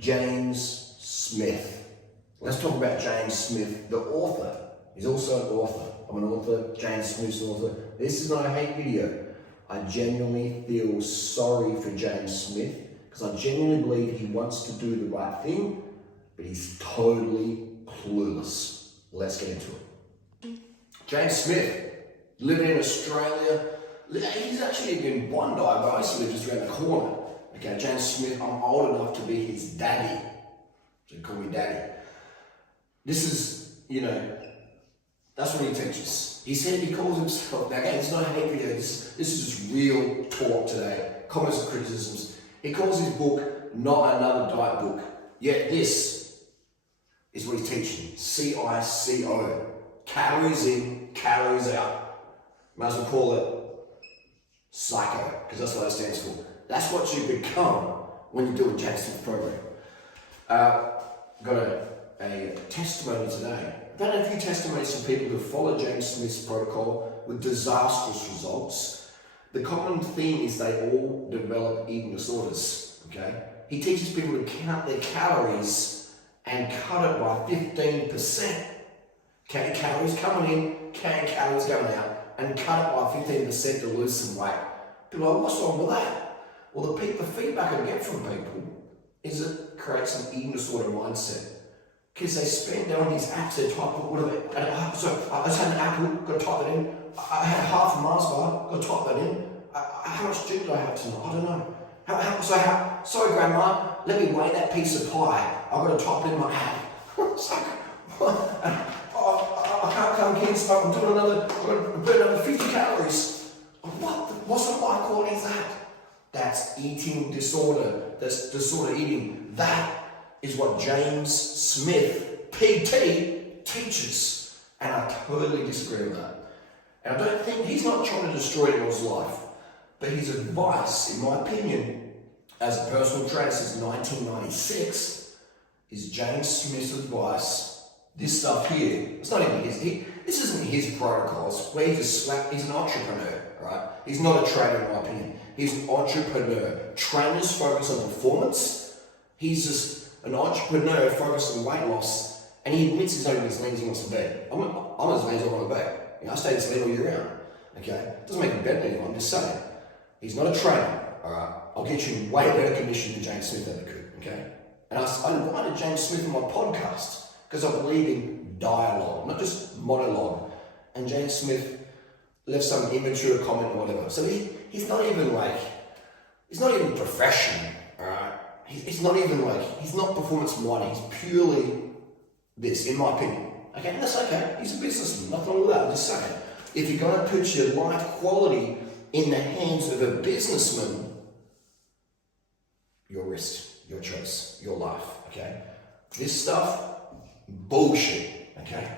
James Smith. Let's talk about James Smith, the author. He's also an author. I'm an author, James Smith's an author. This is not a hate video. I genuinely feel sorry for James Smith because I genuinely believe he wants to do the right thing, but he's totally clueless. Let's get into it. James Smith, living in Australia. He's actually in Bondi, but I used to live just around the corner. Okay, James Smith, I'm old enough to be his daddy. So he call me daddy. This is, that's what he teaches. He said he calls himself, now again, it's not a hate video, this is just real talk today, comments and criticisms. He calls his book Not Another Diet Book, yet this is what he's teaching. CICO, calories in, calories out. Might as well call it psycho, because that's what it stands for. That's what you become when you do a James Smith program. Got a testimony today. I've done a few testimonies from people who follow James Smith's protocol with disastrous results. The common theme is they all develop eating disorders, okay? He teaches people to count their calories and cut it by 15%. Count your calories coming in, count your calories going out, and cut it by 15% to lose some weight. People are like, what's wrong with that? Well, the feedback I get from people is it creates an eating disorder mindset. Because they spend on these apps, they type in whatever. So I just had an apple, got to type that in. I had half a Mars bar, got to type that in. How much sugar do I have tonight? I don't know. Sorry, Grandma, let me weigh that piece of pie. I've got to type in my app. It's like, what? I can't come kids, I'm doing I'm going to burn another 50 calories. What's the high quality is that? That's eating disorder. That's disorder eating. That is what James Smith, PT, teaches. And I totally disagree with that. And I don't think, he's not trying to destroy anyone's life, but his advice, in my opinion, as a personal trainer since 1996, is James Smith's advice. This stuff here, it's not even this isn't his protocols, where he's an entrepreneur, right? He's not a trainer in my opinion. He's an entrepreneur. Trainers focus on performance. He's just an entrepreneur focused on weight loss, and he admits he's only as lean as he wants to be. I'm as lean as I want to be. I stay this lean all year round. Okay? Doesn't make him better than anyone, I'm just saying. He's not a trainer, alright? I'll get you way better commission than James Smith ever could, okay? And I invited James Smith on my podcast because I believe in dialogue, not just monologue. And James Smith left some immature comment or whatever. So he's not even professional, alright? He's not performance minded, he's purely this, in my opinion. Okay, and that's okay, he's a businessman, nothing wrong with that, I'm just saying. If you're going to put your life quality in the hands of a businessman, your risk, your choice, your life, okay? This stuff, bullshit, okay?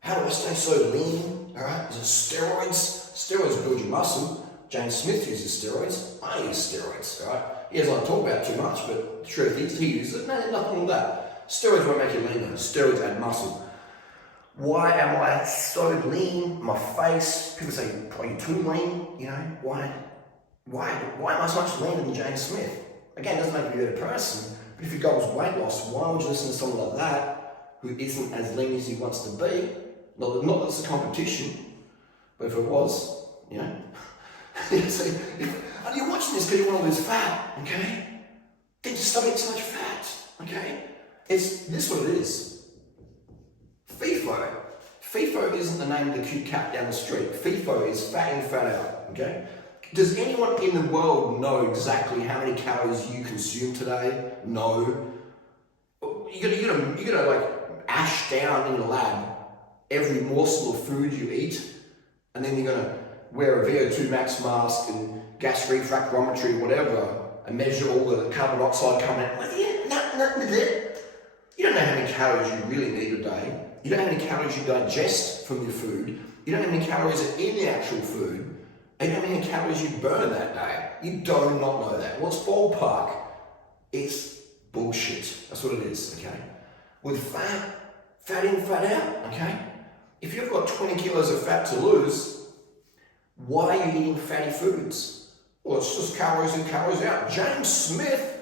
How do I stay so lean, alright? Is it steroids? Steroids build your muscle. James Smith uses steroids. I use steroids, alright? He doesn't talk about it too much, but the truth is, he uses it. No, there's nothing wrong with that. Steroids won't make you lean, steroids add muscle. Why am I so lean? My face, people say, are you too lean? Why am I so much leaner than James Smith? Again, it doesn't make you a better person, but if your goal is weight loss, why would you listen to someone like that who isn't as lean as he wants to be? Not that it's a competition, but if it was, See, and you're watching this because you want all this fat, okay? Then just stop eating so much fat, okay? This is what it is. FIFO isn't the name of the cute cat down the street. FIFO is fat in, fat out, okay? Does anyone in the world know exactly how many calories you consume today? No. You're gonna like ash down in the lab every morsel of food you eat, and then you're gonna wear a VO2 max mask and gas refractometry, whatever, and measure all the carbon dioxide coming out. You don't know how many calories you really need a day. You don't know how many calories you digest from your food. You don't know how many calories are in the actual food. And you don't know how many calories you burn that day. You do not know that. What's ballpark? It's bullshit. That's what it is, okay? With fat in, fat out, okay? If you've got 20 kilos of fat to lose, why are you eating fatty foods? Well, it's just calories in, calories out. James Smith,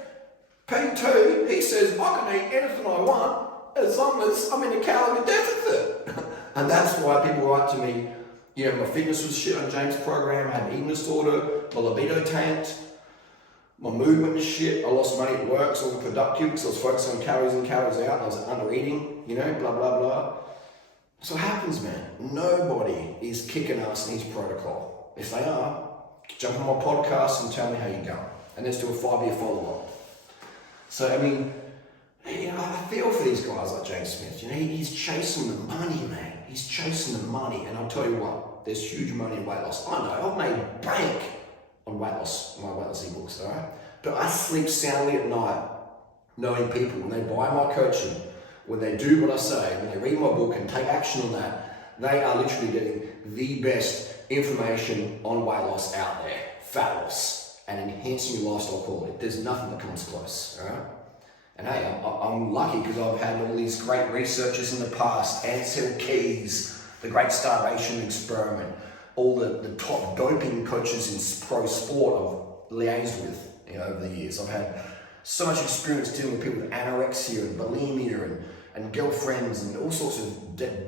PT, he said says I can eat anything I want as long as I'm in a calorie deficit. And that's why people write to me, you know, my fitness was shit on James' program, I had an eating disorder, my libido tanked, my movement was shit, I lost money at work, so I wasn't productive because I was focused on calories in, calories out, and I was under eating, you know, blah, blah, blah. So what happens, man? Nobody is kicking ass in his protocol. If they are, jump on my podcast and tell me how you go. And let's do a 5-year follow-up. So, I mean, you know, I feel for these guys like James Smith. You know, he's chasing the money, man. He's chasing the money. And I'll tell you what, there's huge money in weight loss. I know, I've made bank on weight loss, my weight loss ebooks, all right? But I sleep soundly at night knowing people, when they buy my coaching, when they do what I say, when they read my book and take action on that, they are literally getting the best information on weight loss out there, fat loss, and enhancing your lifestyle quality. There's nothing that comes close, all right? And hey, I'm lucky because I've had all these great researchers in the past, Ansel Keys, the Great Starvation Experiment, all the top doping coaches in pro sport I've liaised with, you know, over the years. I've had so much experience dealing with people with anorexia and bulimia and girlfriends and all sorts of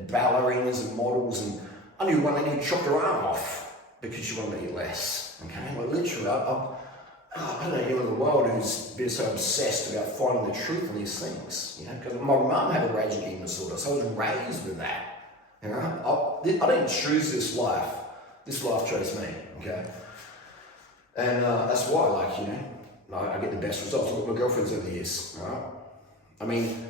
ballerinas and models, and I knew one lady who chopped her arm off because she wanted to eat less, okay? Well, literally, I don't know anyone in the world who's been so obsessed about finding the truth in these things, you know, because my mum had a raging eating disorder, so I was raised with that, you know? I didn't choose this life chose me, okay? And that's why, like, you know, I get the best results. Look at my girlfriends over the years, all right? I mean,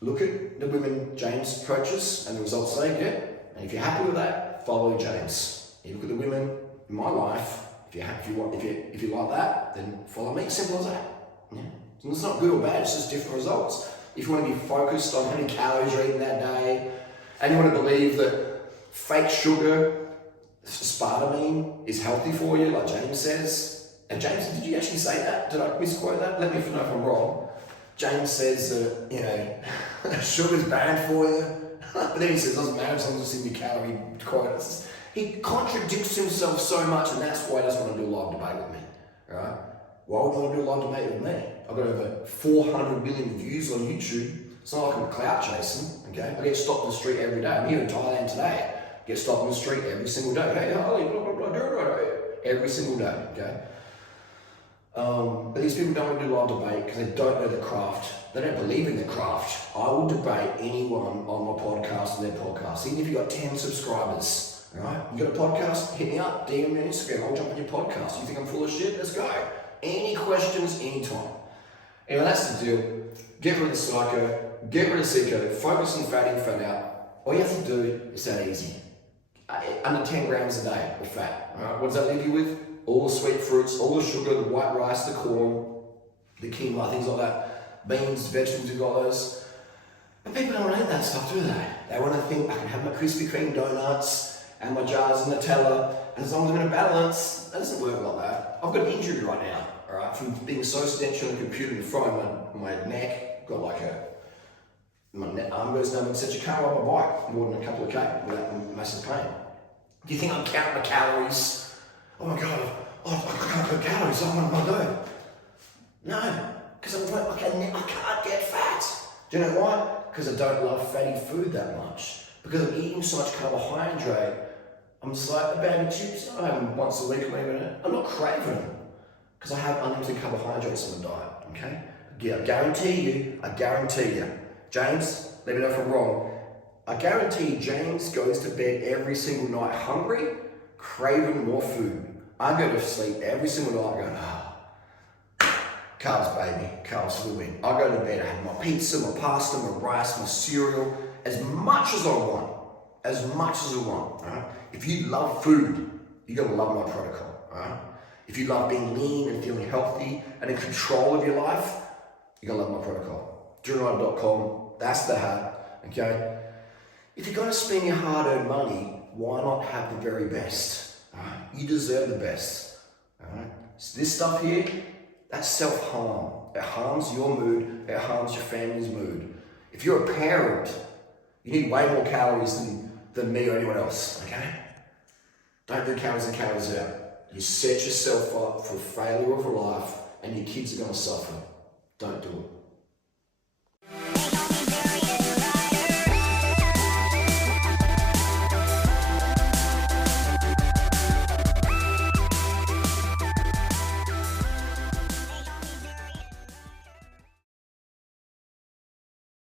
look at the women James coaches and the results they get, and if you're happy with that, follow James. You look at the women in my life, if you like that, then follow me. Simple as that. Yeah. So it's not good or bad, it's just different results. If you want to be focused on how many calories you're eating that day, and you want to believe that fake sugar, aspartame, is healthy for you, like James says. And James, did you actually say that? Did I misquote that? Let me know if I'm wrong. James says that, you know, sugar's bad for you. But then he says it doesn't matter as long as it's in your calorie quotas. He contradicts himself so much, and that's why he doesn't want to do a live debate with me. Right? Why would you want to do a live debate with me? I've got over 400 million views on YouTube. It's not like I'm clout chasing, okay? I get stopped in the street every day. I'm here in Thailand today. I get stopped in the street every single day. Hey, Holly, blah, blah, blah, every single day, okay? But these people don't want to do live debate because they don't know the craft. They don't believe in the craft. I will debate anyone on my podcast and their podcast, even if you've got 10 subscribers. All right, you got a podcast? Hit me up, DM me on Instagram. I'll jump on your podcast. You think I'm full of shit? Let's go. Any questions, anytime. Anyway, that's the deal. Get rid of the psycho, get rid of Seco, focus on fat in, fat out. All you have to do is that easy. Under 10 grams a day of fat. All right, what does that leave you with? All the sweet fruits, all the sugar, the white rice, the corn, the quinoa, things like that. Beans, vegetables, you've got those. But people don't want to eat that stuff, do they? They want to think, I can have my Krispy Kreme donuts and my jars of Nutella, and as long as I'm in a balance, that doesn't work like that. I've got an injury right now, all right, from being so sedentary on the computer in front of my neck, got like my arm goes numb, etc. You can't ride my bike more than a couple of K without massive pain. Do you think I'm counting my calories? Oh my God, I can't put calories on, what am I doing? No, because I can't get fat. Do you know why? Because I don't love fatty food that much. Because I'm eating so much carbohydrate, I'm just like, a bag of chips, I have them once a week or maybe I'm not craving them. Because I have unlimited carbohydrates on the diet, okay? Yeah, I guarantee you. James, let me know if I'm wrong. I guarantee you, James goes to bed every single night hungry, craving more food. I go to sleep every single night going, carbs, baby, carbs for the win. I go to bed, I have my pizza, my pasta, my rice, my cereal, as much as I want. Right? If you love food, you're gonna love my protocol. Right? If you love being lean and feeling healthy and in control of your life, you're gonna love my protocol. durianrider.com, that's the hat, okay? If you're gonna spend your hard-earned money, why not have the very best? Right? You deserve the best. Right? So this stuff here, that's self-harm. It harms your mood, it harms your family's mood. If you're a parent, you need way more calories than me or anyone else, okay? Don't do calories in, calories out. You set yourself up for failure of a life and your kids are gonna suffer. Don't do it.